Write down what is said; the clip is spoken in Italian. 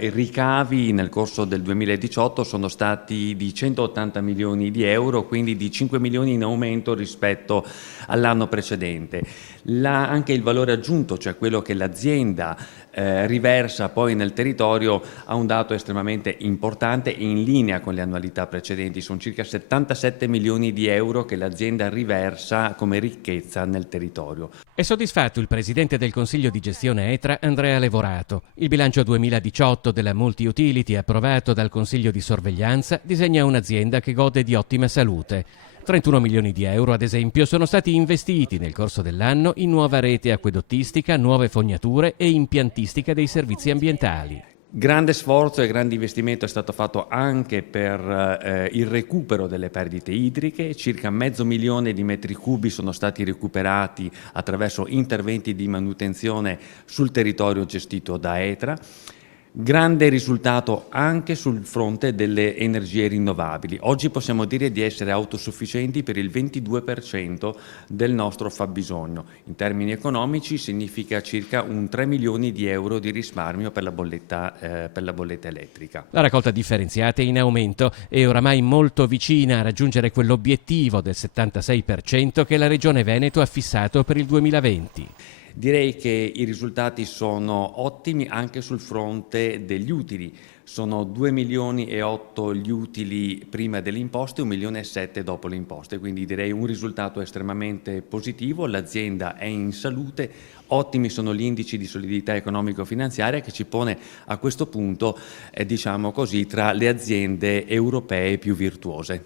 I ricavi nel corso del 2018 sono stati di 180 milioni di euro, quindi di 5 milioni in aumento rispetto all'anno precedente. Anche il valore aggiunto, cioè quello che l'azienda riversa poi nel territorio, ha un dato estremamente importante in linea con le annualità precedenti. Sono circa 77 milioni di euro che l'azienda riversa come ricchezza nel territorio. È soddisfatto il presidente del Consiglio di gestione ETRA, Andrea Levorato. Il bilancio 2018 della Multi-Utility, approvato dal Consiglio di sorveglianza, disegna un'azienda che gode di ottima salute. 31 milioni di euro, ad esempio, sono stati investiti nel corso dell'anno in nuova rete acquedottistica, nuove fognature e impiantistica dei servizi ambientali. Grande sforzo e grande investimento è stato fatto anche per il recupero delle perdite idriche. Circa 500.000 di metri cubi sono stati recuperati attraverso interventi di manutenzione sul territorio gestito da ETRA. Grande risultato anche sul fronte delle energie rinnovabili. Oggi possiamo dire di essere autosufficienti per il 22% del nostro fabbisogno. In termini economici significa circa un 3 milioni di euro di risparmio per la bolletta elettrica. La raccolta differenziata è in aumento e oramai molto vicina a raggiungere quell'obiettivo del 76% che la Regione Veneto ha fissato per il 2020. Direi che i risultati sono ottimi anche sul fronte degli utili. Sono 2 milioni e 8 gli utili prima delle imposte, 1 milione e 7 dopo le imposte, quindi direi un risultato estremamente positivo. L'azienda è in salute, ottimi sono gli indici di solidità economico-finanziaria che ci pone a questo punto, diciamo così, tra le aziende europee più virtuose.